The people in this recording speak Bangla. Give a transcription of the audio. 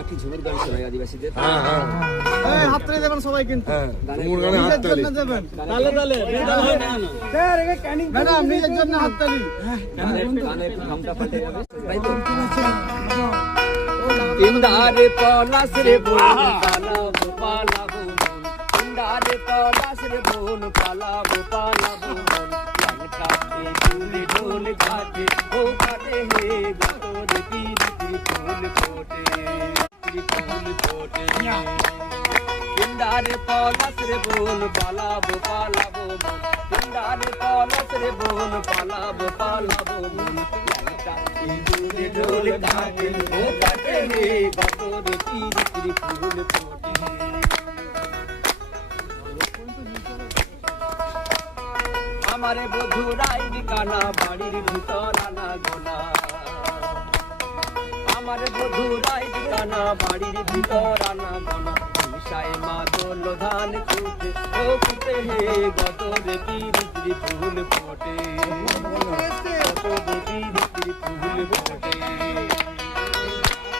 একটি ঝুমুর গান শোনাই আদিবাসীদের। হ্যাঁ হ্যাঁ এই হাততালি দেবেন সবাই কিন্তু হ্যাঁ ঝুমুর গানে নিজের হাততালি জন্য দেবেন তালে তালে বেদাল হয় না স্যার একে ক্যানিং ম্যাডাম নিজের জন্য হাততালি গানে ঘামটা ফাটে যাবে তাই তো ইন্দারে পলাশ রে বোন পালাবো পালাবো ইন্দারে পলাশ রে বোন পালাবো পালাবো কাটে চুলে ঢোল কাটে ও কাটে হে গতর পিরিতি ফুল ফোটে ফুল ফোটে ইন্দারে পলাশ রে বোন পালাবো পালাবো ইন্দারে পলাশ রে বোন পালাবো পালাবো চুলে ঢোল কাটে ও কাটে হে গতর পিরিতি ফুল ফোটে আমারে বধুরাই কানা বাড়ির ভিতর আনা গোনা আমারে বধুরাই কানা বাড়ির ভিতর আনা গোনা মিশাই মা দোল ধান ছুটে ও ফুটে হে গতরে পিরিতি ফুল ফোটে গতরে পিরিতি ফুল ফোটে